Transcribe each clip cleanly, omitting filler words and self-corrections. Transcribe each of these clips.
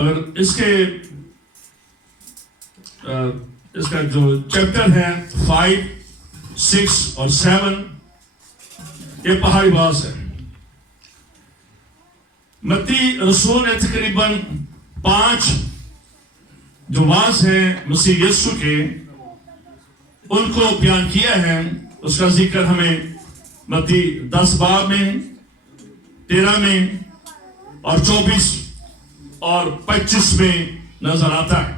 اگر اس کا جو چیپٹر ہے 5, 6 اور 7 یہ پہاڑی باز ہے. متی رسول نے تقریباً 5 جو واز ہیں مسیح یسوع کے ان کو بیان کیا ہے. اس کا ذکر ہمیں متی 10 باب میں, 13 میں اور 24 اور 25 میں نظر آتا ہے.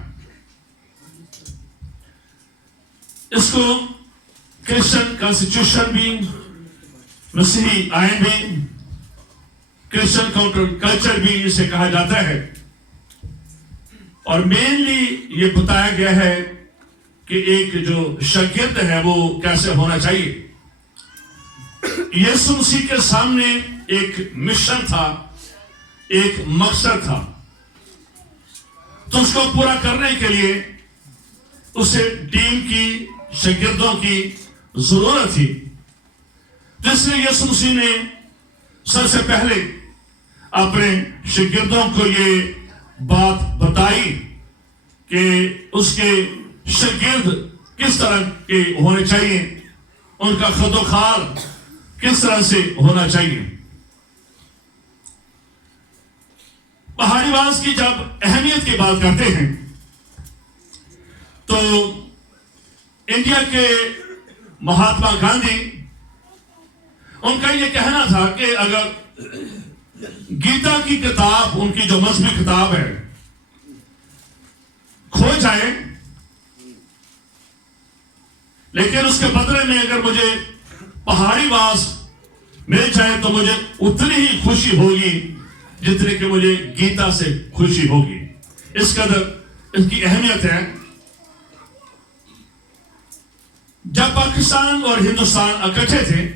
اس کو کرسچن کانسٹیٹیوشن بھی, مسیحی آئین بھی, کرسچن کاؤنٹر کلچر بھی اسے کہا جاتا ہے. اور مینلی یہ بتایا گیا ہے کہ ایک جو شاگرد ہے وہ کیسے ہونا چاہیے. یسوع مسیح کے سامنے ایک مشن تھا, ایک مقصد تھا, تو اس کو پورا کرنے کے لیے اسے ٹیم کی, شاگردوں کی ضرورت تھی. جس لیے یسوع مسیح نے سب سے پہلے اپنے شاگردوں کو یہ بات بتائی کہ اس کے شاگرد کس طرح کے ہونے چاہیے, ان کا خد و خال کس طرح سے ہونا چاہیے. پہاڑی باز کی جب اہمیت کی بات کرتے ہیں تو انڈیا کے مہاتما گاندھی, ان کا یہ کہنا تھا کہ اگر گیتا کی کتاب, ان کی جو مذہبی کتاب ہے, کھو جائے لیکن اس کے بدلے میں اگر مجھے پہاڑی باز مل جائے تو مجھے اتنی ہی خوشی ہوگی جتنی کہ مجھے گیتا سے خوشی ہوگی. اس قدر اس کی اہمیت ہے. جب پاکستان اور ہندوستان اکٹھے تھے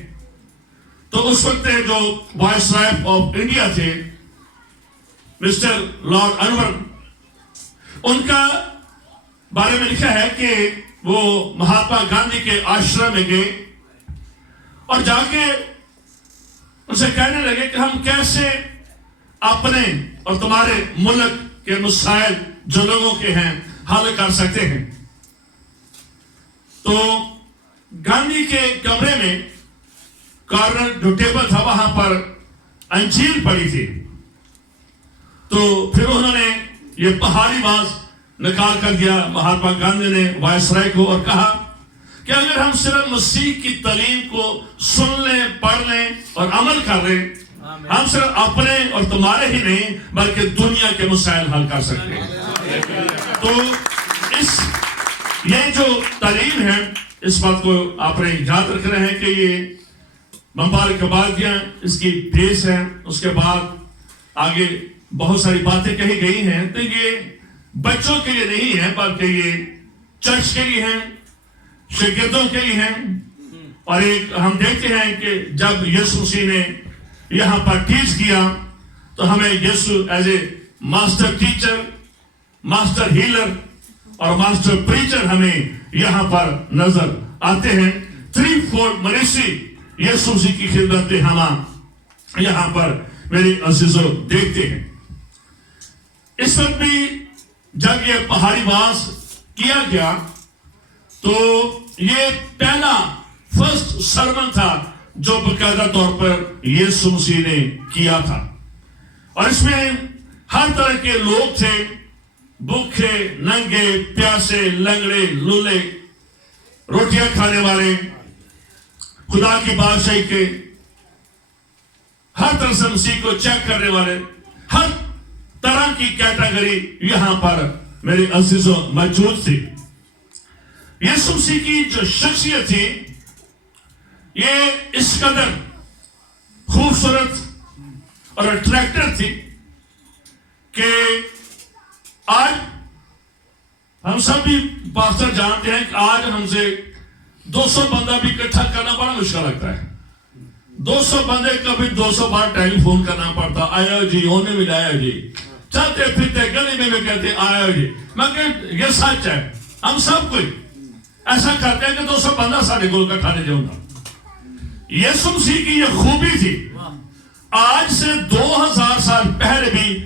تو اس وقت جو وائس رائے آف انڈیا تھے مسٹر لارڈ انور, ان کا بارے میں لکھا ہے کہ وہ مہاتما گاندھی کے آشرم میں گئے اور جا کے ان سے کہنے لگے کہ ہم کیسے اپنے اور تمہارے ملک کے مسائل جو لوگوں کے ہیں حل کر سکتے ہیں. تو گاندھی کے کمرے میں کارنر جو ٹیبل تھا وہاں پر انجیل پڑی تھی. تو پھر انہوں نے یہ پہاڑی باز نکال کر دیا مہاتما گاندھی نے وائس رائے کو, اور کہا کہ اگر ہم صرف مسیح کی تعلیم کو سن لیں, پڑھ لیں اور عمل کر لیں, ہم صرف اپنے اور تمہارے ہی نہیں بلکہ دنیا کے مسائل حل کر سکتے ہیں. تو یہ جو تعلیم ہے اس بات کو آپ نے یاد رکھ رہے ہیں کہ یہ ممبارک آبادیاں اس کی بیس ہے. اس کے بعد آگے بہت ساری باتیں کہی گئی ہیں. تو یہ بچوں کے لیے نہیں ہے بلکہ یہ چرچ کے لیے ہیں, شاگردوں کے لیے ہیں. اور ایک ہم دیکھتے ہیں کہ جب یسوع مسیح نے یہاں پر ٹیچ کیا تو ہمیں یسوع as a master teacher, master healer اور ماسٹر پریچر ہمیں یہاں پر نظر آتے ہیں. 3-4 منسٹری یسوع مسیح کی خدمت میں ہم یہاں پر میرے عزیزوں دیکھتے ہیں. اس وقت بھی جب یہ پہاڑی باز کیا گیا تو یہ پہلا فرسٹ سرمن تھا جو باقاعدہ طور پر یسوع مسیح نے کیا تھا. اور اس میں ہر طرح کے لوگ تھے, بھوکے, ننگے, پیاسے, لنگڑے, لولے, روٹیاں کھانے والے, خدا کی بادشاہی کے ہر طرح سے مسیح کو چیک کرنے والے, ہر طرح کی کیٹیگری یہاں پر میرے عزیزوں موجود تھی. یسوع مسیح کی جو شخصیت تھی یہ اس قدر خوبصورت اور اٹریکٹر تھی کہ آج ہم سب بھی پاسٹر جانتے ہیں کہ آج ہم سے 200 بندہ بھی اکٹھا کرنا بڑا مشکل لگتا ہے. 200 بندے کا بھی 200 بار ٹیلی فون کرنا پڑتا, آیا جی, ہونے بھی لایا جی, چلتے پھرتے گلی میں کہتے آیا جی. میں کہ یہ سچ ہے, ہم سب کوئی ایسا کرتے ہیں کہ 200 بندہ ساڑھے گول کا کھانے جاؤں گا. یسوع مسیح کی یہ خوبی تھی. آج سے 2000 سال پہلے بھی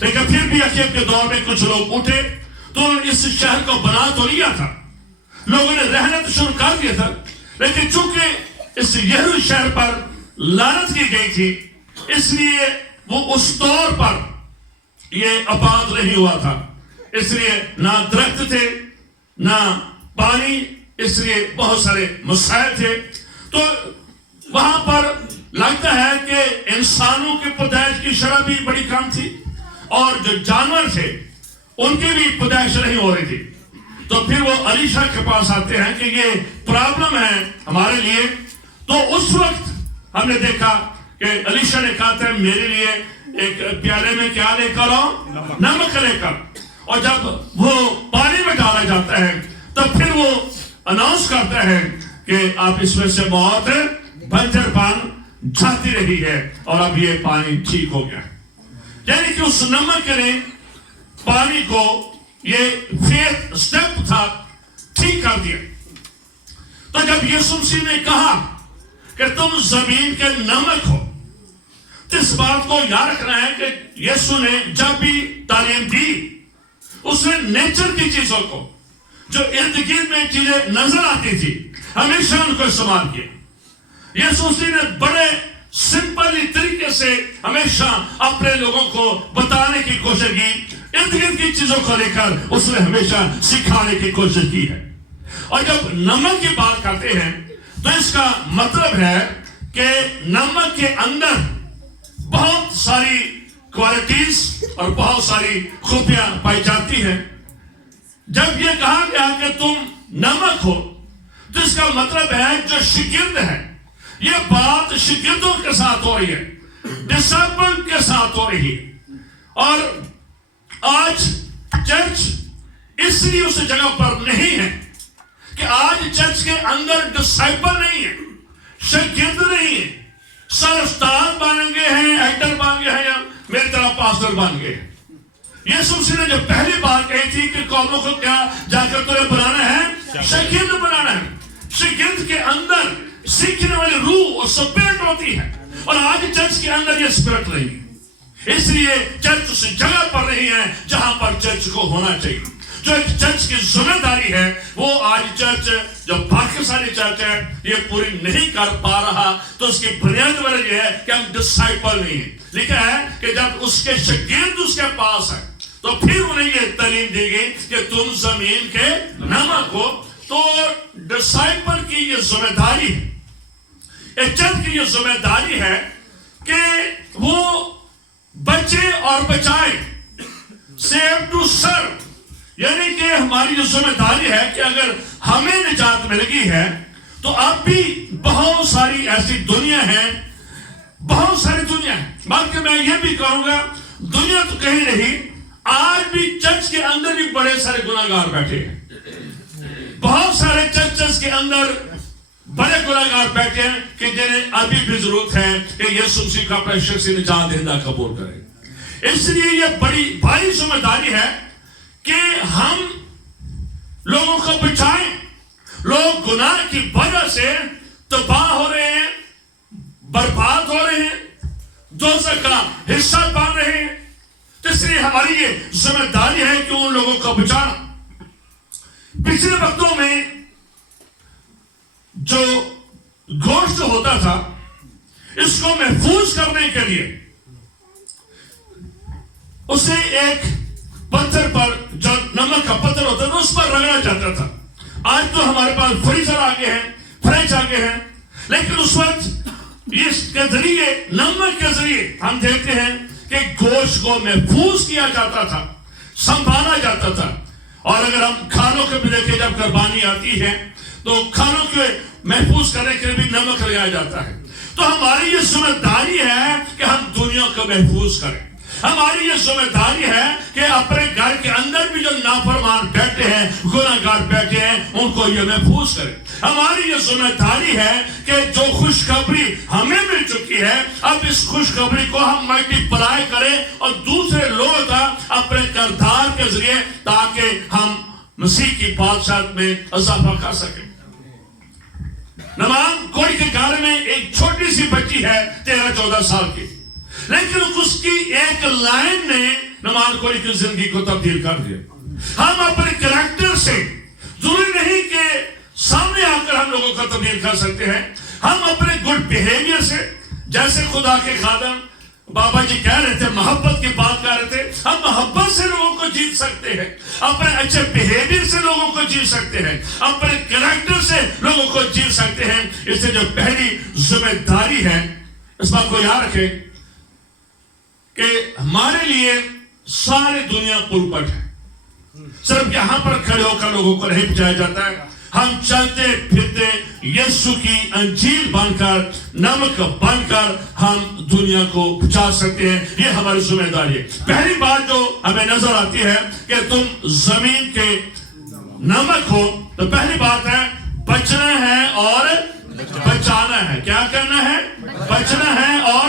لیکن پھر بھی عقیب کے دور میں کچھ لوگ اٹھے تو انہوں نے اس شہر کو بنا تو لیا تھا, لوگوں نے رہنا تو شروع کر دیا تھا, لیکن چونکہ اس یریحو شہر پر لعنت کی گئی تھی اس لیے وہ اس طور پر یہ آباد نہیں ہوا تھا. اس لیے نہ درخت تھے نہ پانی, اس لیے بہت سارے مسائل تھے. تو وہاں پر لگتا ہے کہ انسانوں کے پیدائش کی شرح بھی بڑی کم تھی اور جو جانور تھے ان کی بھی پیدائش نہیں ہو رہی تھی. تو پھر وہ الیشا کے پاس آتے ہیں کہ یہ پرابلم ہے ہمارے لیے. تو اس وقت ہم نے دیکھا کہ الیشا نے کہا تھا میرے لیے ایک پیالے میں کیا لے کر آؤ, نمک لے کر. اور جب وہ پانی میں ڈالا جاتا ہے تب پھر وہ اناؤنس کرتا ہے کہ آپ اس میں سے بہت بنجر پان جاتی رہی ہے اور اب یہ پانی ٹھیک ہو گیا. یعنی کہ اس نمک نے پانی کو, یہ فیتھ سٹیپ تھا, ٹھیک کر دیا. تو جب یسوع مسیح نے کہا کہ تم زمین کے نمک ہو, تو اس بات کو یاد رکھنا ہے کہ یسوع نے جب بھی تعلیم دی اس نے نیچر کی چیزوں کو جو ارد گرد میں چیزیں نظر آتی تھی ہمیشہ ان کو استعمال کیا. یسوع مسیح نے بڑے سمپلی طریقے سے ہمیشہ اپنے لوگوں کو بتانے کی کوشش کی, ارد گرد کی چیزوں کو لے کر اس نے ہمیشہ سکھانے کی کوشش کی ہے. اور جب نمک کی بات کرتے ہیں تو اس کا مطلب ہے کہ نمک کے اندر بہت ساری کوالٹیز اور بہت ساری خوبیاں پائی جاتی ہیں. جب یہ کہا گیا کہ تم نمک ہو تو اس کا مطلب ہے جو شاگرد ہے, یہ بات شاگردوں کے ساتھ ہو رہی ہے, ڈسائپل کے ساتھ ہو رہی ہے. اور آج چرچ اس لیے اس جگہ پر نہیں ہے کہ آج چرچ کے اندر ڈسائپل نہیں ہے, شاگرد نہیں ہے. سر استاد بن گئے ہیں, ایکٹر بن گئے ہیں, یا میری طرح پاسٹر بن گئے. یسوع مسیح نے جو پہلی بار کہی تھی کہ قوموں کو کیا جا کر تمہیں بنانا ہے, شاگرد بنانا ہے. شاگرد کے اندر سیکھنے والی روح اور سپرٹ ہوتی ہے, اور آج چرچ کے اندر یہ سپرٹ نہیں ہے. اس لیے چرچ اس جگہ پر نہیں ہے جہاں پر چرچ کو ہونا چاہیے. جو ایک چرچ کی ذمہ داری ہے وہ آج چرچ جو پاکستانی چرچ ہے یہ پوری نہیں کر پا رہا. تو اس کی بنیاد وجہ یہ ہے کہ ہم ڈسائپل نہیں ہیں. لکھا ہے کہ جب اس کے شاگرد اس کے پاس ہے تو پھر انہیں یہ تعلیم دی گئی کہ تم زمین کے نمک ہو. تو ڈسائپل کی یہ ذمہ داری ہے, ایک چرچ کی یہ ذمہ داری ہے کہ وہ بچے اور بچائے, سیو ٹو سرو. یعنی کہ ہماری جو ذمہ داری ہے کہ اگر ہمیں نجات مل گئی ہے تو اب بھی بہت ساری ایسی دنیا ہے, بہت ساری دنیا ہے. بلکہ میں یہ بھی کہوں گا دنیا تو کہیں نہیں, آج بھی چرچ کے اندر بھی بڑے سارے گناہگار بیٹھے ہیں. بہت سارے چرچز کے اندر بڑے گناہگار بیٹھے ہیں کہ جنہیں ابھی بھی ضرورت ہے کہ یسوع مسیح کا اپنا شخصی نجات دہندہ قبول کریں. اس لیے یہ بڑی بھاری ذمہ داری ہے کہ ہم لوگوں کو بچائیں. لوگ گناہ کی وجہ سے تباہ ہو رہے ہیں, برباد ہو رہے ہیں, دوزخ کا حصہ بن رہے ہیں. اس لیے ہماری یہ ذمہ داری ہے کہ ان لوگوں کو بچانا. پچھلے وقتوں میں جو گوشت ہوتا تھا اس کو محفوظ کرنے کے لیے اسے ایک پتھر پر, جو نمک کا پتھر ہوتا تھا اس پر رگڑا جاتا تھا. آج تو ہمارے پاس فریزر آگے ہیں, فریج آگے ہیں, لیکن اس وقت اس کے ذریعے, نمک کے ذریعے ہم دیکھتے ہیں کہ گوشت کو محفوظ کیا جاتا تھا, سنبھالا جاتا تھا. اور اگر ہم کھانوں کو بھی دیکھیں, جب قربانی آتی ہے تو کھانوں کو محفوظ کرنے کے لیے بھی نمک لگایا جاتا ہے. تو ہماری یہ ذمہ داری ہے کہ ہم دنیا کو محفوظ کریں. ہماری یہ ذمہ داری ہے کہ اپنے گھر کے اندر بھی جو نافرمان بیٹھے ہیں, گناہگار بیٹھے ہیں, ان کو یہ محفوظ کریں. ہماری یہ ذمہ داری ہے کہ جو خوشخبری ہمیں مل چکی ہے اب اس خوشخبری کو ہم ملٹی پلائی کریں اور دوسرے لوگوں تک اپنے کردار کے ذریعے, تاکہ ہم مسیح کی بادشاہت میں اضافہ کر سکیں. نمان کوڑی کے گھر میں ایک چھوٹی سی بچی ہے 13-14 سال کی, لیکن اس کی ایک لائن نے نماز کوڑی کی زندگی کو تبدیل کر دیا. ہم اپنے کریکٹر سے ضروری نہیں کہ سامنے آ کر ہم لوگوں کو تبدیل کر سکتے ہیں. ہم اپنے گڈ بیہیویئر سے, جیسے خدا کے خادم بابا جی کہہ رہے تھے, محبت کی بات کر رہے تھے, ہم محبت سے لوگوں کو جیت سکتے ہیں, اپنے اچھے بیہیویئر سے لوگوں کو جیت سکتے ہیں, اپنے کریکٹر سے لوگوں کو جیت سکتے ہیں. اس سے جو پہلی ذمہ داری ہے, اس بات کو یاد رکھیں کہ ہمارے لیے ساری دنیا پرپٹ ہے, صرف یہاں پر کھڑے ہو کر لوگوں کو نہیں بچایا جاتا ہے. ہم چلتے پھرتے یسوع کی انجیل بن کر, نمک بن کر ہم دنیا کو بچا سکتے ہیں. یہ ہماری ذمہ داری ہے. پہلی بات جو ہمیں نظر آتی ہے کہ تم زمین کے نمک ہو, تو پہلی بات ہے بچنا ہے اور بچانا ہے. کیا کرنا ہے؟ بچنا ہے اور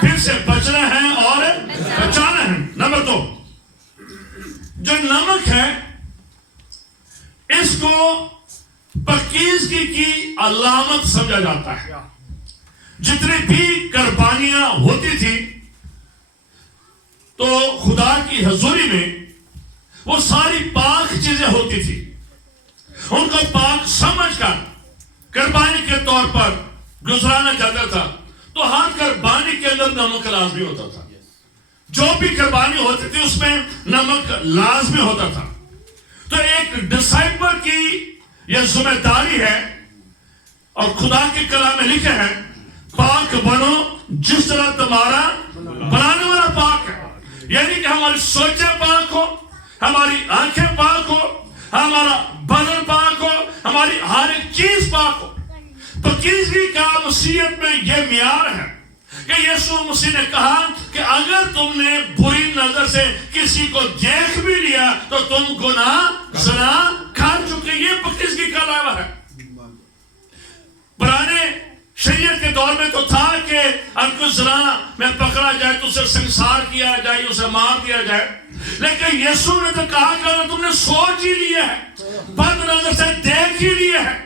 پھر سے بچنا ہے اور بچانا ہے. نمبر 2, جو نمک ہے اس کو پاکیزگی کی علامت سمجھا جاتا ہے. جتنی بھی قربانیاں ہوتی تھی تو خدا کی حضوری میں وہ ساری پاک چیزیں ہوتی تھی. ان کو پاک سمجھ کر قربانی کے طور پر گزرانا جاتا تھا. تو ہر قربانی کے اندر نمک لازمی ہوتا تھا. جو بھی قربانی ہوتی تھی اس میں نمک لازمی ہوتا تھا. تو ایک ڈسائپل کی یہ ذمہ داری ہے, اور خدا کے کلام میں لکھا ہے پاک بنو جس طرح تمہارا بنانے والا پاک ہے. یعنی کہ ہماری سوچیں پاک ہو, ہماری آنکھیں پاک ہو, ہمارا بدن پاک ہو, ہماری ہر ایک چیز پاک ہو. پاکیزگی کا مسیحیت میں یہ معیار ہے کہ یسوع مسیح نے کہا کہ اگر تم نے بری نظر سے کسی کو دیکھ بھی لیا تو تم گناہ زنا کر چکے. یہ پاکیزگی کا دعویٰ ہے. پرانے شریعت کے دور میں تو تھا کہ اگر کوئی زنا میں پکڑا جائے تو اسے سنسار کیا جائے, اسے مار دیا جائے. لیکن یسوع نے تو کہا کہ اگر تم نے سوچ ہی لیا ہے, بد نظر سے دیکھ ہی لیا ہے.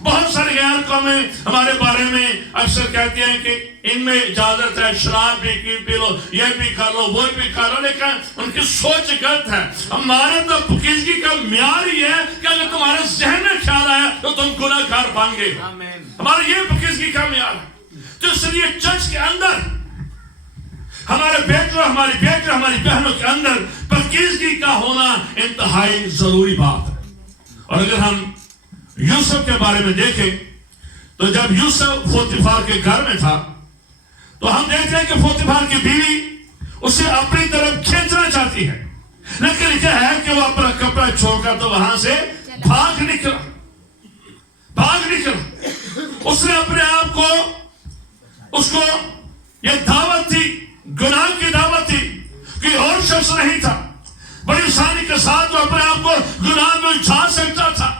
بہت سارے غیر قومیں ہمارے بارے میں اکثر کہتے ہیں کہ ان میں اجازت ہے, شراب بھی پی لو, یہ بھی کر لو, وہ بھی کر لو, لیکن ان کی سوچ غلط ہے. ہمارے تو پاکیزگی کا معیار یہ ہے کہ اگر تمہارے ذہن میں خیال آیا تو تم گناہ گار بن گئے. ہمارا یہ پاکیزگی کا معیار ہے. تو اس لیے چرچ کے اندر ہمارے بیٹوں, ہماری بیٹے, ہماری بہنوں کے اندر پاکیزگی کا ہونا انتہائی ضروری بات ہے. اور اگر ہم یوسف کے بارے میں دیکھیں تو جب یوسف پوتیفار کے گھر میں تھا تو ہم دیکھتے ہیں کہ پوتیفار کی بیوی اسے اپنی طرف کھینچنا چاہتی ہے, لیکن کیا ہے کہ وہ اپنا کپڑا چھوڑ کر تو وہاں سے بھاگ نکلا. اس نے اپنے آپ کو, اس کو یہ دعوت تھی, گناہ کی دعوت تھی, کوئی اور شخص نہیں تھا. بڑی آسانی کے ساتھ وہ اپنے آپ کو گناہ میں الجھا سکتا تھا.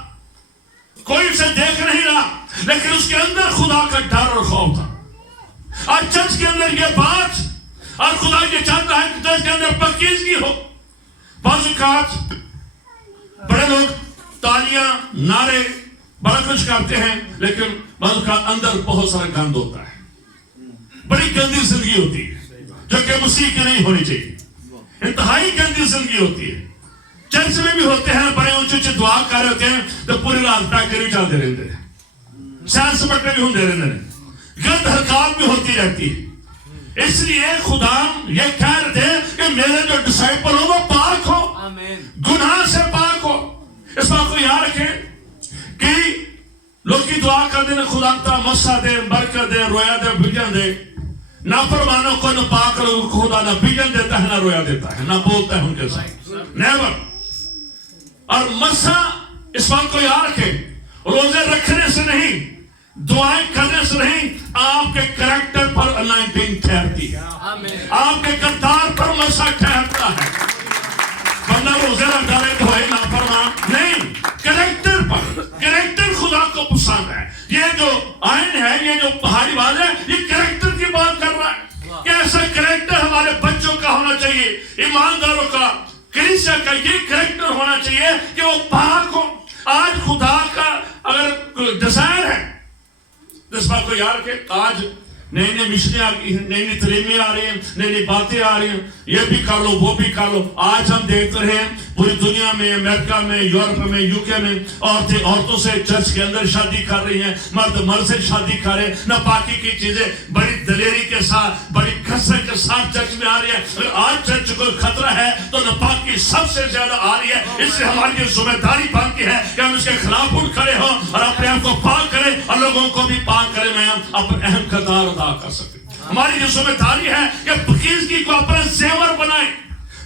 کوئی اسے دیکھ نہیں رہا, لیکن اس کے اندر خدا کا ڈر اور خوف تھا. اور چرچ کے اندر یہ بات, اور خدا یہ چاہتا ہے کہ چرچ کے اندر پاکیزگی ہو. بعض اوقات بڑے لوگ تالیاں, نعرے, بڑا کچھ کرتے ہیں, لیکن بعض اوقات اندر بہت سارا گند ہوتا ہے. بڑی گندی زندگی ہوتی ہے جو کہ مسیح کی نہیں ہونی چاہیے. انتہائی گندی زندگی ہوتی ہے. چرچ میں بھی ہوتے ہیں, بڑے اونچے اونچے دعا کر رہے ہوتے ہیں تو پوری رات ڈاکٹری چلتے رہتے ہیں, سیر سپٹے بھی ہوتے رہتے ہیں, غلط حرکات بھی ہوتی رہتی ہے. اس لیے خدا یہ کہہ رہے تھے کہ میرے جو ڈسائپل ہو وہ پاک ہو, گناہ سے پاک ہو. اس بات کو یاد رکھیں کہ لوگ کی دعا کر دیں خدا تا مسا دے, برکت دے, رویا دے, بھجن دے. نافرمانوں کو نہ پاک لوگوں کو خدا نہ بھجن دیتا ہے, نہ رویا دیتا ہے, نہ بولتا ہے ان کے ساتھ. نیور. اور مسا اس بات کو یاد رکھیں, روزے رکھنے سے نہیں, دعائیں کرنے سے نہیں, آپ کے کریکٹر پر انائنٹنگ ٹھہرتی ہے, آپ کے کردار پر مسا ٹھہرتا ہے. بندہ روزے رکھ ڈالے تو ہے نافرمان نہیں, کریکٹر پر. کریکٹر خدا کو پسند ہے. یہ جو آئین ہے, یہ جو پہاڑی بات ہے, یہ کریکٹر کی بات کر رہا ہے کہ ایسا کریکٹر ہمارے بچوں کا ہونا چاہیے, ایمانداروں کا, کلیسیا کا یہ کریکٹر ہونا چاہیے کہ وہ پاک ہو. آج خدا کا اگر ڈیزائر ہے, اس بات کو یاد رکھیں, آج نئی نئی مشنیں آ گئی ہیں، نئی نئی تعلیمیں آ رہی ہیں، نئی نئی باتیں آ رہی ہیں، یہ بھی کر لو وہ بھی کر لو۔ آج ہم دیکھ رہے ہیں پوری دنیا میں، امریکہ میں، یورپ میں، یوکے میں عورتیں عورتوں سے چرچ کے اندر شادی کر رہی ہیں، مرد مرد سے شادی کر رہے ہیں۔ ناپاکی کی چیزیں بڑی دلیری کے ساتھ، بڑی کثرت کے ساتھ چرچ میں آ رہی ہے۔ اگر آج چرچ کو خطرہ ہے تو ناپاکی سب سے زیادہ آ رہی ہے۔ اس لیے ہماری یہ ذمہ داری بنتی ہے کہ ہم اس کے خلاف اٹھ کھڑے ہوں اور اپنے آپ کو پاک کریں اور لوگوں کو بھی پاک کریں، میں اپنا اہم کردار ادا کر سکیں۔ ہماری یہ ذمہ داری ہے کہ پاکیزگی کو اپنا زیور بنائیں۔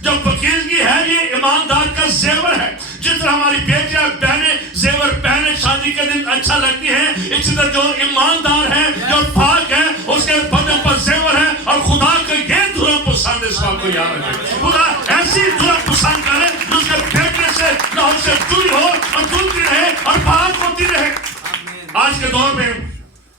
جو پاکیزگی ہے یہ ایماندار کا زیور ہے۔ جس طرح ہماری بیٹیاں بہنیں زیور پہنے شادی کے دن اچھا لگتی ہیں، اسی طرح جو ایماندار ہے، جو پاک ہے، اس کے بدن پر زیور ہے۔ اور خدا کو یہ دھرا پسند ہے، اس بات کو یاد رکھیں۔ خدا ایسی دھرا پسند کرے جس کے بیٹے سے نہ سے جڑی ہو اور جڑتی رہے اور پاک ہوتی رہے۔ آج کے دور میں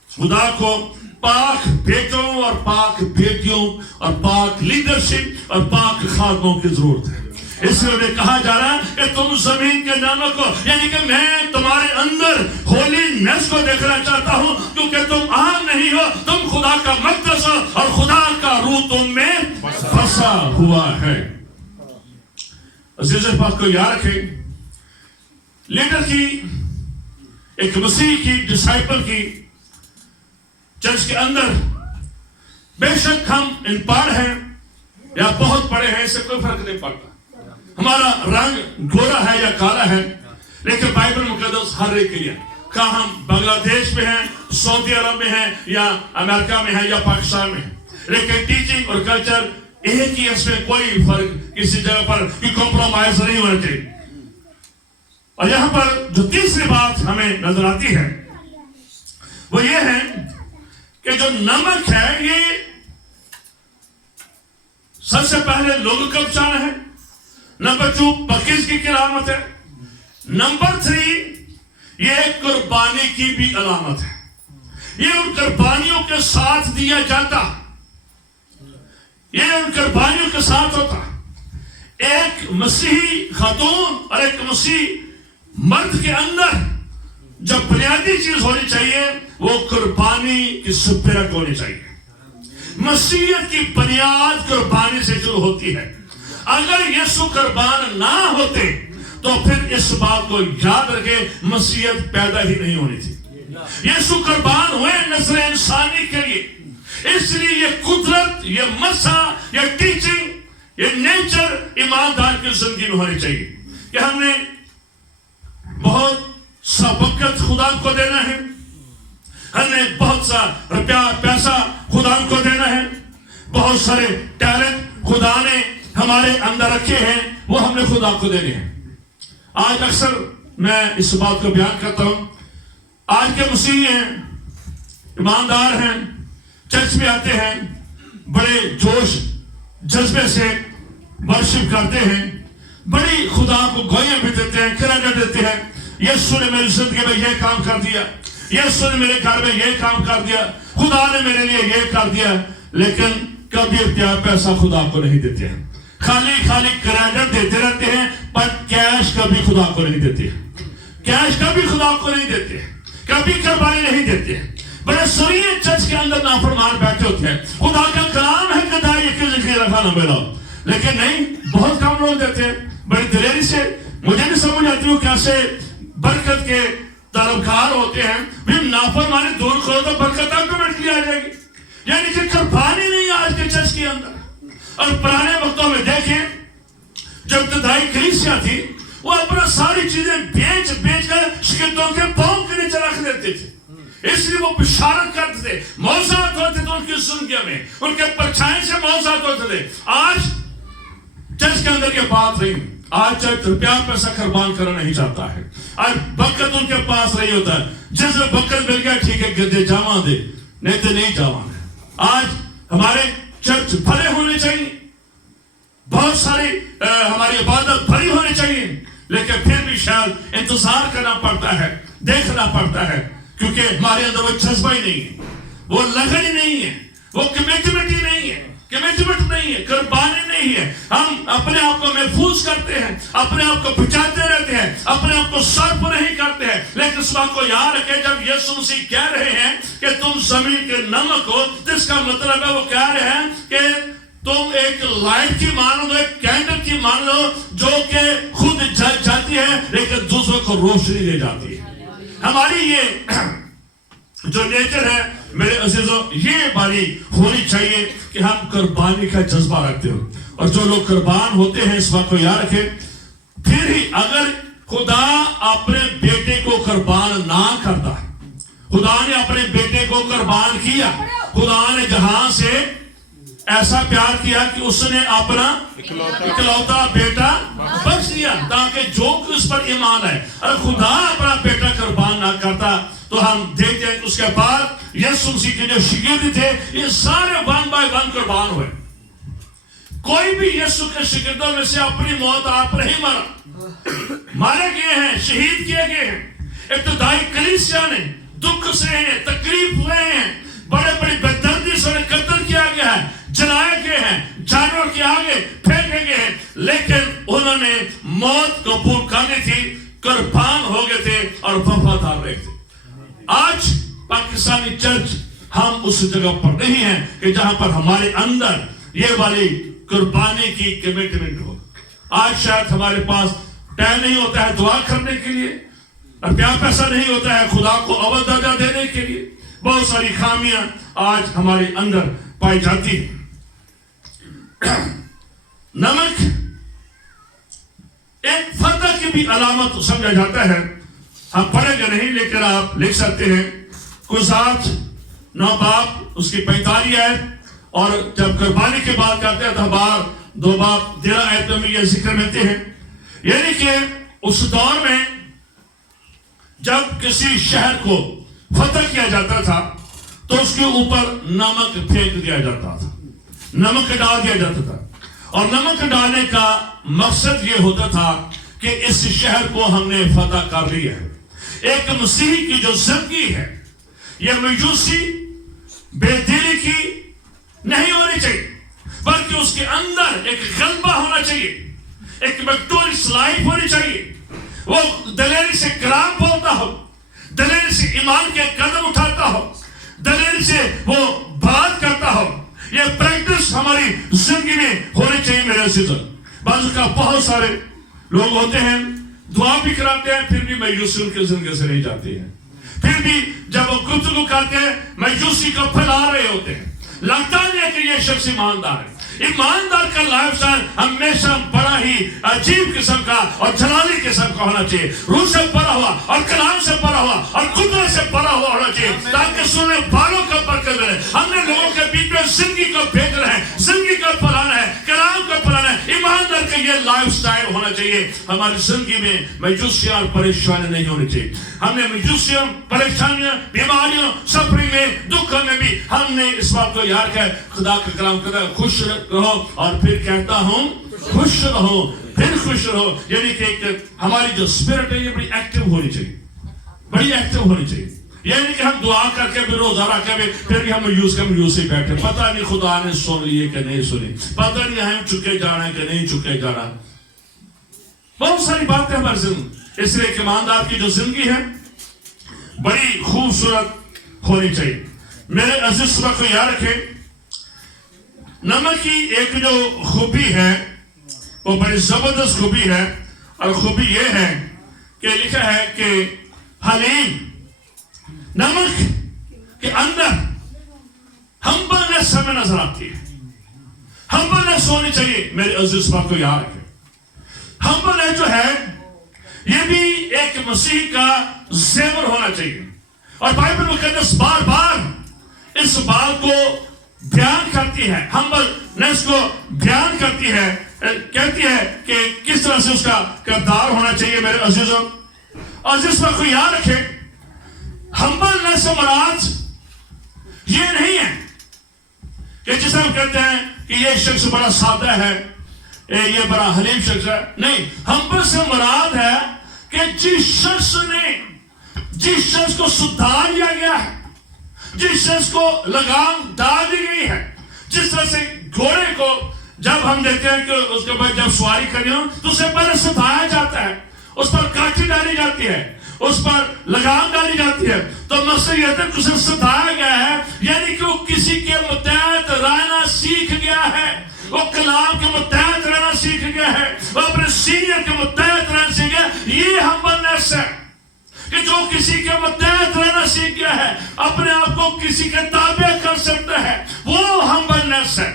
خدا کو پاک بیٹوں اور پاک بیٹیوں اور پاک لیڈرشپ اور پاک خادموں کی ضرورت ہے۔ اس لیے انہیں کہا جا رہا ہے کہ تم زمین کے ناموں کو، یعنی کہ میں تمہارے اندر ہولی نیس کو دیکھنا چاہتا ہوں، کیونکہ تم عام نہیں ہو، تم خدا کا مقدس ہو اور خدا کا روح تم میں بسا ہوا ہے۔ عزیز پاک کو یاد رکھیں، لیڈر کی، ایک مسیح کی، ڈسائپل کی چرچ کے اندر بے شک ہم ان پڑھ ہیں یا بہت پڑھے ہیں، اس سے کوئی فرق نہیں پڑتا۔ ہمارا رنگ گورا ہے یا کالا ہے، لیکن بائبل مقدس ہر ایک کے لیے، کہاں ہم بنگلہ دیش میں ہیں، سعودی عرب میں ہیں، یا امریکہ میں ہیں، یا پاکستان میں ہیں، لیکن ٹیچنگ اور کلچر ایک ہی، اس میں کوئی فرق کسی جگہ پر کمپرومائز نہیں ہونا چاہیے۔ اور یہاں پر جو تیسری بات ہمیں نظر آتی ہے وہ یہ ہے کہ جو نمک ہے یہ سب سے پہلے لوگوں کو بچانا ہے۔ نمبر 2 پاکیزگی کی علامت ہے۔ نمبر 3 یہ قربانی کی بھی علامت ہے۔ یہ ان قربانیوں کے ساتھ دیا جاتا، یہ ان قربانیوں کے ساتھ ہوتا۔ ایک مسیحی خاتون اور ایک مسیحی مرد کے اندر جو بنیادی چیز ہونی چاہیے وہ قربانی کی سپرت ہونی چاہیے۔ مسیحیت کی بنیاد قربانی سے شروع ہوتی ہے۔ اگر یسوع قربان نہ ہوتے تو پھر اس بات کو یاد رکھے مسیحیت پیدا ہی نہیں ہونی تھی۔ یسوع قربان ہوئے نسل انسانی کے لیے، اس لیے یہ قدرت، یہ مسا، یہ ٹیچنگ، یہ نیچر ایماندار کی زندگی میں ہونی چاہیے کہ ہم نے بہت سا وقت خدا کو دینا ہے، ہم نے بہت سا روپیہ پیسہ خدا کو دینا ہے، بہت سارے ٹیلنٹ خدا نے ہمارے اندر رکھے ہیں، وہ ہم نے خدا کو دینے ہیں۔ آج اکثر میں اس بات کو بیان کرتا ہوں، آج کے مسیحی ہیں، ایماندار ہیں، چرچ میں آتے ہیں، بڑے جوش جذبے سے ورشپ کرتے ہیں، بڑی خدا کو گویاں بھی دیتے ہیں، کریڈٹ دیتے ہیں، یسوع نے میری زندگی میں یہ کام کر دیا، یسوع نے میرے گھر میں یہ کام کر دیا، خدا نے میرے لیے یہ کر دیا، لیکن کبھی پیسہ خدا کو نہیں دیتے ہیں، خالی کریڈٹ دیتے رہتے ہیں، پر کیش کبھی خدا کو نہیں دیتے ہیں، کیش کبھی خدا کو نہیں دیتے ہیں، کبھی قربانی نہیں دیتے ہیں۔ بڑے سریع چرچ کے اندر نافرمان بیٹھے ہوتے ہیں، خدا کا کلام ہے کہ دائی کی ذکر رکھا نہ ملا، لیکن نہیں، بہت کم لوگ دیتے ہیں بڑی دلیری سے۔ مجھے نہیں سمجھ آتی ہوں کیسے برکت کے طلبگار ہوتے ہیں، بھی نافرمانی دور کرو تو برکت آٹومیٹکلی آ جائے گی، یعنی کہ قربانی نہیں آج کے چرچ کے اندر۔ اور پرانے وقتوں میں دیکھیں جو ابتدائی کلیسیا تھی وہ اپنا ساری چیزیں بیچ کر شگردوں کے پاؤں کے نیچے رکھ دیتے تھے، اس لیے وہ بشارت کرتے تھے، معجزات ہوتے تھے ان کی زندگی میں، ان کے پرچھائیں سے معجزات ہوتے تھے۔ آج چرچ کے اندر یہ بات نہیں، آج چرچ روپیہ پیسہ قربان کرنا نہیں چاہتا ہے، آج برکت ان کے پاس نہیں ہوتا ہے، جس میں برکت مل گیا ٹھیک ہے گردے جاواں دے، نہیں تو نہیں جاواں دے۔ آج ہمارے چرچ بھرے ہونے چاہیے، بہت ساری ہماری عبادت بھری ہونی چاہیے، لیکن پھر بھی شاید انتظار کرنا پڑتا ہے، دیکھنا پڑتا ہے، کیونکہ ہمارے اندر وہ جذبہ ہی نہیں ہے، وہ لگن ہی نہیں ہے، وہ کمیٹمنٹ ہی نہیں ہے، قربانی نہیں ہے۔ ہم اپنے آپ کو محفوظ کرتے ہیں، اپنے آپ کو بچاتے رہتے ہیں، اپنے آپ کو صرف نہیں کرتے ہیں، لیکن اس بات کو یاد رکھیں جب یسوع مسیح کہہ رہے ہیں کہ تم زمین کے نمک ہو، تو اس کا مطلب ہے وہ کہہ رہے ہیں کہ تم ایک لائٹ کی مانند ہو، ایک کینڈل کی مانند ہو جو کہ خود جل جاتی ہے لیکن دوسروں کو روشنی دے جاتی ہے۔ ہماری یہ جو نیچر ہے میرے عزیزوں، یہ باری ہونی چاہیے کہ ہم قربانی کا جذبہ رکھتے ہو، اور جو لوگ قربان ہوتے ہیں اس بات کو یاد رکھیں، پھر ہی اگر خدا اپنے بیٹے کو قربان نہ کرتا، خدا نے اپنے بیٹے کو قربان کیا، خدا نے جہاں سے ایسا پیار کیا کہ اس نے اپنا اکلوتا بیٹا بخش دیا تاکہ جو اس پر ایمان ہے۔ اگر خدا اپنا بیٹا قربان نہ کرتا تو ہم دیکھتے ہیں کہ اس کے بعد یسوع مسیح کے جو شاگرد تھے یہ سارے ون بائی ون قربان ہوئے۔ کوئی بھی یسوع کے شاگردوں میں سے اپنی موت آپ نہیں مرا، مارے گئے ہیں، شہید کیے گئے ہیں۔ ابتدائی کلیسیا نے دکھ سے ہیں، تکلیف ہوئے ہیں، بڑے بڑی بددردی سے انہیں قتل کیا گیا ہے، جلائے گئے ہیں، جانور کے آگے پھینکے گئے ہیں، لیکن انہوں نے موت قبول کرنی تھی، قربان ہو گئے تھے اور وفادار رہے تھے۔ آج پاکستانی چرچ ہم اس جگہ پر نہیں ہیں کہ جہاں پر ہمارے اندر یہ والی قربانی کی کمٹمنٹ ہو۔ آج شاید ہمارے پاس ٹائم نہیں ہوتا ہے دعا کرنے کے لیے، اور پیسہ نہیں ہوتا ہے خدا کو اول درجہ دینے کے لیے۔ بہت ساری خامیاں آج ہمارے اندر پائی جاتی ہیں۔ نمک ایک فتح کی بھی علامت سمجھا جاتا ہے، ہم پڑھیں گے نہیں لیکن آپ لکھ سکتے ہیں۔ قضات 9 باب اس کی 45 آیت، اور جب قربانی کے بات کرتے ہیں تو بار 2 باب 13 آیتوں میں یہ ذکر ملتے ہیں، یعنی کہ اس دور میں جب کسی شہر کو فتح کیا جاتا تھا تو اس کے اوپر نمک پھینک دیا جاتا تھا، نمک ڈال دیا جاتا تھا، اور نمک ڈالنے کا مقصد یہ ہوتا تھا کہ اس شہر کو ہم نے فتح کر لیا ہے۔ ایک مسیحی کی جو زندگی ہے یہ مجوسی بے دلی کی نہیں ہونی چاہیے، بلکہ اس کے اندر ایک غلبہ ہونا چاہیے، ایک وکٹوریس لائف ہونی چاہیے۔ وہ دلیری سے کلام بولتا ہو، دلیری سے ایمان کے قدم اٹھاتا ہو، دلیری سے وہ بات کرتا ہو۔ یہ پریکٹس ہماری زندگی میں ہونی چاہیے میرے عزیزوں۔ بعض کا بہت سارے لوگ ہوتے ہیں دعا بھی کراتے ہیں پھر بھی مایوسی ان کے زندگی سے نہیں جاتی ہے، پھر بھی جب وہ گفتگو کرتے ہیں مایوسی کو پھیلا رہے ہوتے ہیں۔ لگتا نہیں ہے کہ یہ شخص ایماندار ہے۔ ایماندار کا لائف سٹائل ہمیشہ بڑا ہی عجیب قسم کا اور جلالی قسم کا ہونا چاہیے، روح سے بھرا ہوا اور کلام سے بھرا ہوا اور قدرت سے بھرا ہوا ہونا چاہیے تاکہ سننے والوں کا برکت ملے۔ ہم نے لوگوں کے بیچ میں زندگی کو بھیج رہے ہیں، زندگی کو پھیلانا ہے، کلام کو پھیلانا ہے۔ ایماندار کا یہ لائف سٹائل ہونا چاہیے۔ ہماری زندگی میں مایوسیاں اور پریشانی نہیں ہونی چاہیے۔ ہم نے مایوسیوں، پریشانیوں، بیماریوں، سفرنگ میں، دکھ میں بھی ہم نے اس بات کو یاد رکھا ہے، خدا کا کلام کہتا ہے خوش رہو، اور پھر کہتا ہوں خوش رہو، پھر خوش رہو۔ یعنی کہ ہماری جو اسپرٹ ہے یہ بڑی ایکٹیو ہونی چاہیے، بڑی ایکٹیو ہونی چاہیے۔ یعنی کہ ہم دعا کر کے بھی روزہ رکھ کے بھی پھر بھی ہم مایوس ہی بیٹھے، پتہ نہیں خدا نے سن لیے کہ نہیں سنی، پتہ نہیں ہم چکے جانا ہے کہ نہیں چکے جانا۔ بہت ساری باتیں ہماری زندگی، اس لیے ایک ایماندار کی جو زندگی ہے بڑی خوبصورت ہونی چاہیے۔ میرے عزیز صبح کو یاد رکھیں، نمک کی ایک جو خوبی ہے وہ بڑی زبردست خوبی ہے، اور خوبی یہ ہے کہ لکھا ہے کہ حلیم، نمک کے اندر ہمبلنس ہمیں نظر آتی ہے۔ ہمبلنس ہونی چاہیے میرے عزیز بات کو یاد رکھیں۔ ہمبلنس جو ہے یہ بھی ایک مسیح کا زیور ہونا چاہیے، اور بائبل مقدس بار بار اس بات کو بیان کرتی ہے، ہمبلنس کو بیان کرتی ہے، کہتی ہے کہ کس طرح سے اس کا کردار ہونا چاہیے میرے عزیزوں۔ اور جس پر کوئی یاد رکھے، ہمبلنس سے مراد یہ نہیں ہے کہ جس طرح ہم کہتے ہیں کہ یہ شخص بڑا سادہ ہے، یہ بڑا حلیم شخص ہے، نہیں۔ ہمبل سے مراد ہے کہ جس شخص کو سدھار دیا گیا ہے، جس شخص کو لگام ڈال دی گئی ہے، جس طرح سے گھوڑے کو جب ہم دیکھتے ہیں کہ اس کے بعد جب سواری کرنی ہو تو اسے پہلے سدھایا جاتا ہے، اس پر کاٹھی ڈالی جاتی ہے، اس پر لگام ڈالی جاتی ہے. تو مقصد یہ تھا کہ اسے ستایا گیا ہے, یعنی کہ وہ کسی کے متحد رہنا سیکھ گیا ہے, وہ کلام کے متحد رہنا سیکھ گیا ہے, وہ اپنے سینئر کے متحد رہنا سیکھ گیا. یہ ہمبلنس ہے کہ جو کسی کے متحد رہنا سیکھ گیا ہے, اپنے آپ کو کسی کے تابع کر سکتا ہے, وہ ہمبلنس ہے.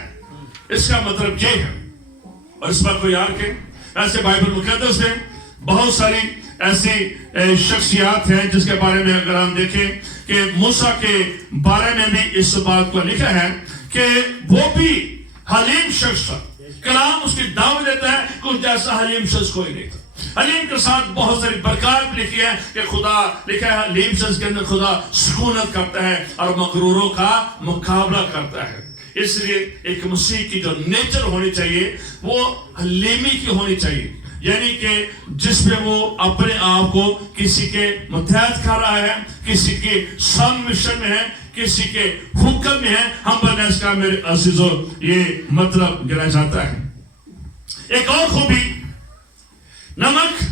اس کا مطلب یہ ہے. اور اس بات کو یاد رکھیں, ایسے بائبل مقدس میں بہت ساری ایسی شخصیات ہیں جس کے بارے میں اگر ہم دیکھیں کہ موسیٰ کے بارے میں بھی اس بات کو لکھا ہے کہ وہ بھی حلیم شخص تھا. کلام اس کی دعوت دیتا ہے کچھ جیسا حلیم شخص کوئی نہیں تھا. حلیم کے ساتھ بہت ساری برکات بھی لکھی ہے کہ خدا لکھا ہے حلیم شخص کے اندر خدا سکونت کرتا ہے اور مغروروں کا مقابلہ کرتا ہے. اس لیے ایک مسیح کی جو نیچر ہونی چاہیے وہ حلیمی کی ہونی چاہیے, یعنی کہ جس میں وہ اپنے آپ کو کسی کے متحد کر رہا ہے, کسی کے سبمیشن میں ہے, کسی کے حکم میں ہے. ہمبلنس کا میرے عزیزو یہ مطلب گنا جاتا ہے. ایک اور خوبی, نمک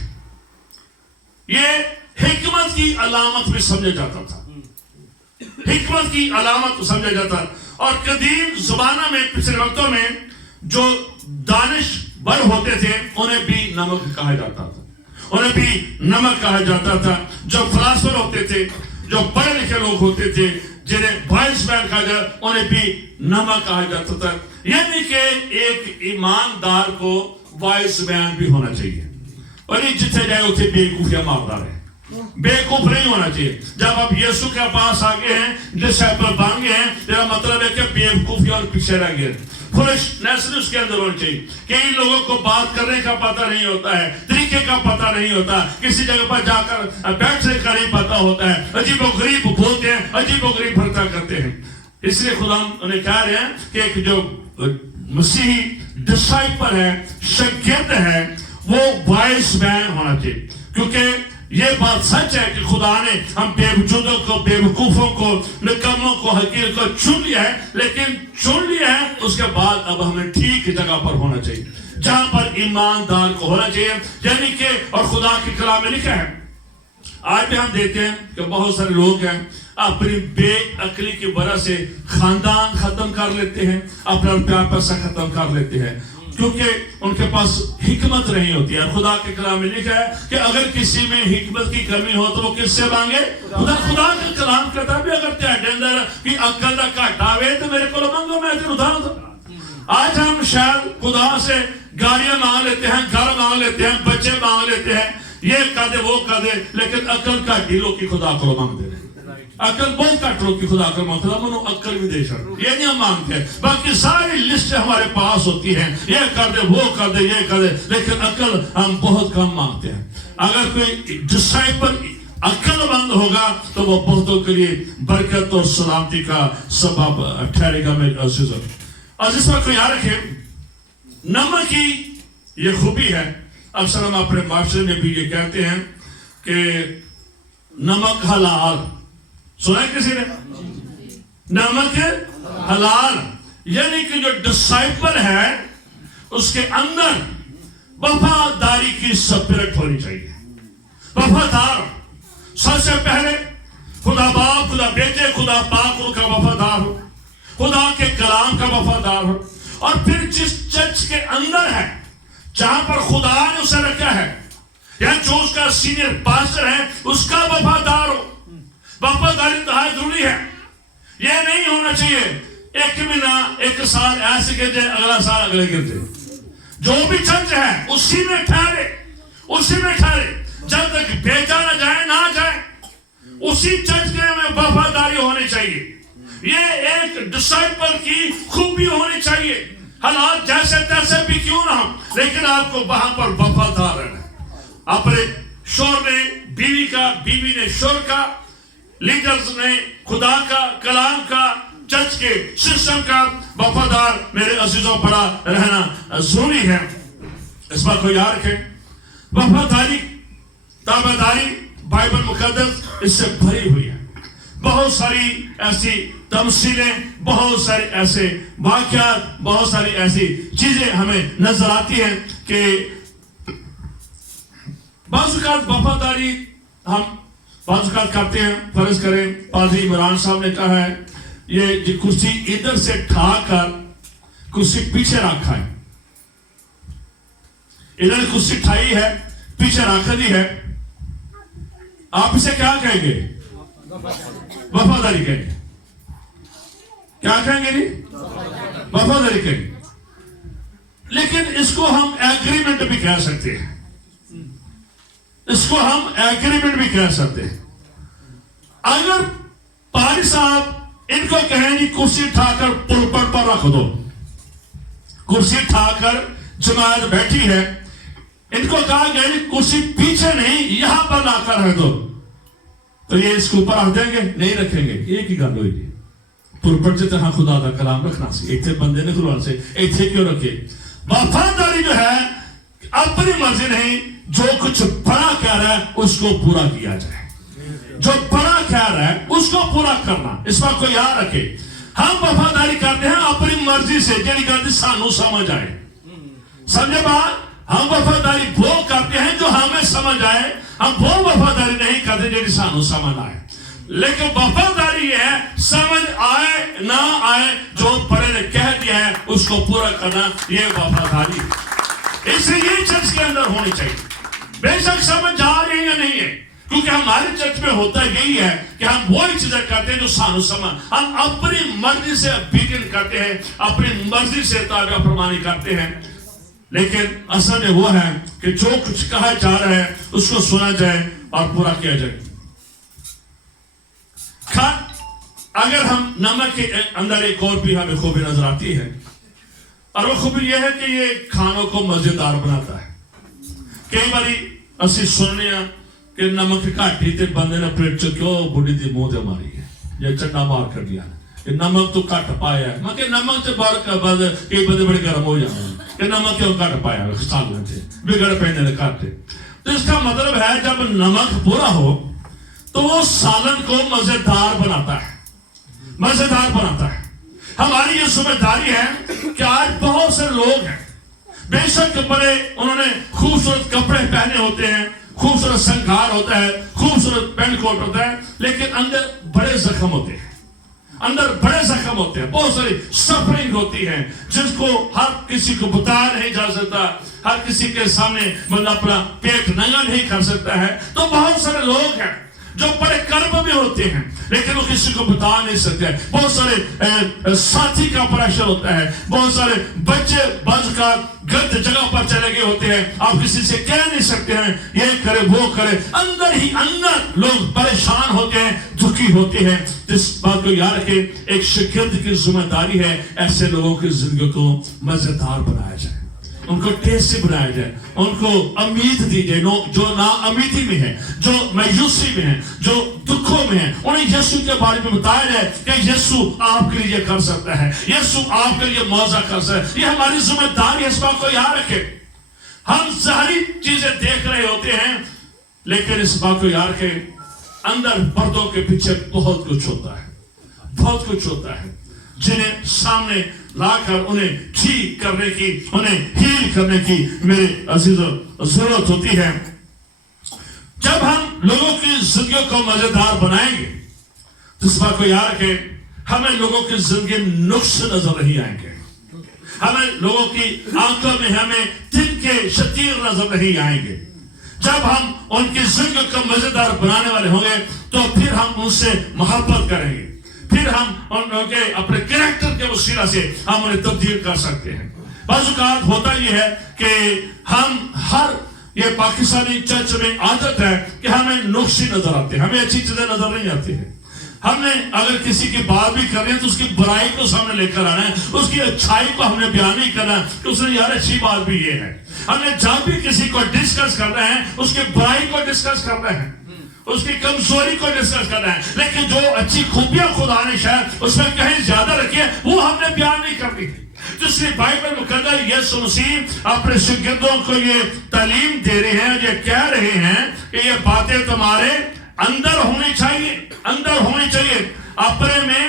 یہ حکمت کی علامت بھی سمجھا جاتا تھا. حکمت کی علامت سمجھا جاتا. اور قدیم زمانہ میں پچھلے وقتوں میں جو دانش بر ہوتے تھے انہیں بھی نمک کہا جاتا تھا, انہیں بھی نمک کہا جاتا تھا. جو فلاسفر ہوتے تھے, جو پڑھے لکھے لوگ ہوتے تھے, جنہیں وائس مین کہا جاتا, انہیں بھی نمک کہا جاتا تھا. یعنی کہ ایک ایماندار کو وائس مین بھی ہونا چاہیے, اور یہ جتنے جائے اتنے بیوقوفیاں مارتا رہے. بیوقوف نہیں ہونا چاہیے. جب آپ یسوع کے پاس آگے ہیں, ڈسائپل بن گئے ہیں, میرا مطلب ہے کہ بیوقوفی اور پیچھے رہ گئے. فولشنس اس کے اندر ہونی چاہیے. کئی لوگوں کو بات کرنے کا پتہ نہیں ہوتا ہے, طریقے کا پتہ نہیں ہوتا, کسی جگہ پر جا کر بیٹھنے کا نہیں پتہ ہوتا ہے, عجیب و غریب بولتے ہیں, عجیب و غریب برتا کرتے ہیں. اس لیے خدا انہیں کہہ رہے ہیں کہ ایک جو مسیحی ڈسائپل ہے, شاگرد ہے, وہ وائس مین ہونا چاہیے. کیونکہ یہ بات سچ ہے کہ خدا نے ہم بے وجودوں کو, بے وقوفوں کو, نکموں کو, حقیر کو چن لیا ہے, لیکن چن لیا ہے اس کے بعد اب ہمیں ٹھیک جگہ پر ہونا چاہیے جہاں پر ایماندار کو ہونا چاہیے. یعنی کہ اور خدا کے کلام میں لکھا ہے, آج بھی ہم دیکھتے ہیں کہ بہت سارے لوگ ہیں اپنی بے عقلی کی وجہ سے خاندان ختم کر لیتے ہیں, اپنا پیار پیسہ ختم کر لیتے ہیں, کیونکہ ان کے پاس حکمت نہیں ہوتی ہے. خدا کے کلام میں لکھا ہے کہ اگر کسی میں حکمت کی کمی ہو تو وہ کس سے مانگے؟ خدا کے کلام کہتا ہے اگر تیرے اندر کی عقل کا گھاٹا ہے تو میرے کو مانگو, میں تیرے ادھار دوں. آج ہم شاید خدا سے گاڑیاں مانگ لیتے ہیں, گھر مانگ لیتے ہیں, بچے مانگ لیتے ہیں, یہ کر دے وہ کر دے, لیکن عقل کا ڈھیلوں کی خدا کو مانگتے ہیں. عقل بہت کٹ لوگ کی خدا کو مانگتے ہیں, منو عقل بھی دے شر, یہ نہیں ہم مانگتے. باقی ساری لسٹیں ہمارے پاس ہوتی ہیں, یہ کر دے وہ کر دے یہ کر دے, لیکن عقل ہم بہت کم مانگتے ہیں. اگر کوئی ڈسائپل عقل مند ہوگا تو وہ بہتوں کے لیے برکت اور سلامتی کا سبب ٹھہرے گا. میرے عزیزوں, عزیز پر کوئی یاد رکھے, نمک کی یہ خوبی ہے. اکثر ہم اپنے معاشرے میں بھی یہ کہتے ہیں کہ نمک حلال, سنا ہے کسی نے؟ نمک حلال, یعنی کہ جو ڈسائپل ہے اس کے اندر وفاداری کی سپرٹ ہونی چاہیے. وفادار, سب سے پہلے خدا باپ, خدا بیٹے, خدا پاک کا وفادار ہو, خدا کے کلام کا وفادار ہو, اور پھر جس چرچ کے اندر ہے جہاں پر خدا نے اسے رکھا ہے, یا جو اس کا سینئر پاسٹر ہے اس کا وفادار ہو. وفاداری انتہائی ضروری ہے. یہ نہیں ہونا چاہیے ایک مہینہ ایک سال ایسے کہتے ہیں, اگلا سال اگلے کہتے ہیں. جو بھی چرچ ہے اسی میں ٹھہرے, اسی میں ٹھہرے جب تک بھیجا نہ جائے نہ جائے, اسی چرچ کے میں وفاداری ہونی چاہیے. یہ ایک ڈسائپل کی خوبی ہونی چاہیے. حالات جیسے تیسے بھی کیوں نہ ہوں, لیکن آپ کو وہاں پر وفادار رہنا. اپنے شوہر نے بیوی کا, بیوی نے شوہر کا, لیڈرز نے خدا کا, کلام کا, چرچ کے سسٹم کا وفادار میرے عزیزوں بڑا رہنا ضروری ہے. اس بات کو یاد رکھیں, وفاداری, تابعداری بائبل مقدس اس سے بھری ہوئی ہے. بہت ساری ایسی تمثیلیں, بہت سارے ایسے واقعات, بہت ساری ایسی چیزیں ہمیں نظر آتی ہیں کہ بعض اوقات وفاداری ہم بعض اوقات کرتے ہیں، فرض کریں پادری عمران صاحب نے کہا ہے یہ کرسی ادھر سے اٹھا کر کرسی پیچھے رکھا ہے، ادھر کرسی اٹھائی ہے پیچھے رکھ دی ہے، آپ اسے کیا کہیں گے؟ وفاداری کہیں گے۔ کیا کہیں گے جی؟ وفاداری کہیں گے۔ لیکن اس کو ہم ایگریمنٹ بھی کہہ سکتے ہیں، اس کو ہم ایگریمنٹ بھی کہہ سکتے ہیں۔ اگر پادری صاحب ان کو کہیں جی کرسی اٹھا کر پلپٹ پر رکھ دو، کرسی اٹھا کر جماعت بیٹھی ہے، ان کو کہا گیا جی کرسی پیچھے نہیں یہاں پر لا کر رکھ دو، تو یہ اس کے اوپر رکھ دیں گے؟ نہیں رکھیں گے۔ ایک ہی گل ہوئی گی، پلپٹ سے طرح خدا کا کلام رکھنا سی، ایک تھے بندے نے خلوان سے، ایک تھے کیوں رکھے؟ وفاداری جو ہے اپنی مرضی نہیں، جو کچھ بڑا کہہ رہا ہے اس کو پورا کیا جائے، جو بڑا کہہ رہا ہے اس کو پورا کرنا۔ اس بات کو یاد رکھے، ہم وفاداری کرتے ہیں اپنی مرضی سے، جنہی کرتے سانو سمجھ آئے، سمجھے بات؟ ہم وفاداری وہ کرتے ہیں جو ہمیں سمجھ آئے، ہم وہ وفاداری نہیں کرتے جنہی سانو سمجھ آئے۔ لیکن وفاداری یہ ہے سمجھ آئے نہ آئے، جو بڑے نے کہہ دیا ہے اس کو پورا کرنا، یہ وفاداری ہے۔ اس لیے یہ چرچ کے اندر ہونی چاہیے، بے شک سمجھ آ رہی ہے یا نہیں ہے، کیونکہ ہمارے چرچ میں ہوتا یہی ہے کہ ہم وہی چیزیں کرتے ہیں جو سانو سمجھ، ہم اپنی مرضی سے بیٹن کرتے ہیں، اپنی مرضی سے تابع فرمانی کرتے ہیں۔ لیکن اصل میں وہ ہے کہ جو کچھ کہا جا رہا ہے اس کو سنا جائے اور پورا کیا جائے۔ اگر ہم نمک کے اندر ایک اور بھی ہمیں خوبی نظر آتی ہے، اور وہ خوبی یہ ہے کہ یہ کھانوں کو مزیدار بناتا ہے۔ کئی باری اسی سننے ہیں کہ نمک گھٹ ہی تے بندے نے پلیٹ چکیو بڑی دی منہ تے ماری ہے، یا چٹا مار کر دیا کہ نمک تو گھٹ پایا ہے، میں کہ نمک تے بار کا بعد کئی بندے بڑے گرم ہو جاتے ہیں کہ نمک کیوں گھٹ پایا ہے، سالن سے بگڑ پہنے نے کھاتے۔ تو اس کا مطلب ہے جب نمک پورا ہو تو وہ سالن کو مزیدار بناتا ہے، مزیدار بناتا ہے۔ ہماری یہ ذمہ داری ہے کہ آج بہت سے لوگ ہیں، بے شک بڑے انہوں نے خوبصورت کپڑے پہنے ہوتے ہیں، خوبصورت سنگھار ہوتا ہے، خوبصورت پینٹ کوٹ ہوتا ہے، لیکن اندر بڑے زخم ہوتے ہیں، اندر بڑے زخم ہوتے ہیں، بہت ساری سفرنگ ہوتی ہے جس کو ہر کسی کو بتایا نہیں جا سکتا، ہر کسی کے سامنے بندہ اپنا پیٹ ننگا نہیں کر سکتا ہے۔ تو بہت سارے لوگ ہیں جو بڑے کرب میں ہوتے ہیں لیکن وہ کسی کو بتا نہیں سکتے، بہت سارے ساتھی کا پریشر ہوتا ہے، بہت سارے بچے بچ کا غلط جگہ پر چلے گئے ہوتے ہیں، آپ کسی سے کہہ نہیں سکتے ہیں یہ کرے وہ کرے، اندر ہی اندر لوگ پریشان ہوتے ہیں، دکھی ہوتے ہیں۔ اس بات کو یاد رکھیں، ایک شاگرد کی ذمہ داری ہے ایسے لوگوں کی زندگی کو مزیدار بنایا جائے، ان کو ٹیسٹی بنایا جائے، ان کو امید دی جائے، جو نا امیدی میں ہے، جو مایوسی میں ہے، جو دکھوں میں ہے، انہیں یسوع کے بارے میں بتایا جائے کہ یسوع آپ کے لیے کر سکتا ہے، یسوع آپ کے لیے معجزہ کر سکتا ہے۔ یہ ہماری ذمہ داری ہے، اس بات کو یاد رکھیں۔ ہم ظاہری چیزیں دیکھ رہے ہوتے ہیں لیکن اس بات کو یاد رکھیں اندر پردوں کے پیچھے بہت کچھ ہوتا ہے، بہت کچھ ہوتا ہے جنہیں سامنے لا کر انہیں ٹھیک کرنے کی، انہیں ہیل کرنے کی میرے عزیزوں ضرورت ہوتی ہے۔ جب ہم لوگوں کی زندگیوں کو مزیدار بنائیں گے تو اس بات کو یاد رکھیں ہمیں لوگوں کی زندگی میں نقص نظر نہیں آئیں گے، ہمیں لوگوں کی آنکھوں میں ہمیں دل کے شتیر نظر نہیں آئیں گے۔ جب ہم ان کی زندگی کو مزیدار بنانے والے ہوں گے تو پھر ہم ان سے محبت کریں گے، پھر ہم ان کے اپنے کریکٹر کے وسیلہ سے ہم انہیں تبدیل کر سکتے ہیں۔ بعض اوقات ہوتا یہ ہے کہ ہم یہ پاکستانی چرچ میں عادت ہے کہ ہمیں نقصی نظر آتے ہیں، ہمیں اچھی چیزیں نظر نہیں آتی ہیں۔ ہم نے اگر کسی کی بات بھی کر رہے ہیں تو اس کی برائی کو سامنے لے کر آنا ہے، اس کی اچھائی کو ہم نے بیان نہیں کرنا کہ اس نے یار اچھی بات بھی یہ ہے۔ ہم نے جب بھی کسی کو ڈسکس کر رہے ہیں اس کی برائی کو ڈسکس کر رہے ہیں، اس کی کمزوری کو ڈسکس کر رہے ہیں، لیکن جو اچھی خوبیاں خدا نے شاید اس میں کہیں زیادہ رکھی ہے وہ ہم نے بیان نہیں کرنی تھی۔ جس لیے بائبل مقدس یسوع مسیح اپنے شاگردوں کو یہ تعلیم دے رہے ہیں، یہ کہہ رہے ہیں کہ یہ باتیں تمہارے اندر ہونی چاہیے، اندر ہونی چاہیے، اپنے میں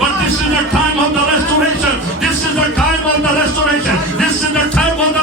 But this is the time of the restoration. This is the time of the restoration. This is the time of the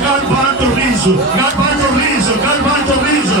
God want to raise you, God want to raise you, God want to raise you.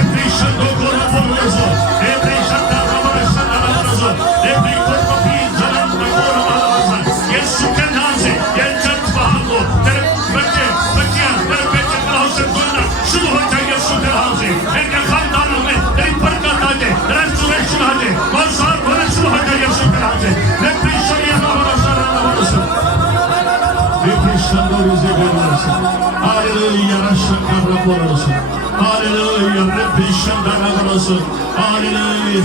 every shando kora poroso every shanda ramara shanda ramaraso every korko pi jalan kora marasa yesu ke naam se ye church bahar ko tere bachchiyan tere beche kalaw se gunna shuru ho jaye yesu ke naam se inke khandanon mein teri barakat aa jaye restoration aa jaye aur saar bhore shuru ho jaye yesu ke naam se every shariya ramaraso every shando rize ramaraso hallelujah rashakar poroso Hallelujah, Rebishanda Navaroso, Hallelujah,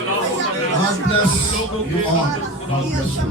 God bless you all. God bless you.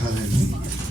Hallelujah.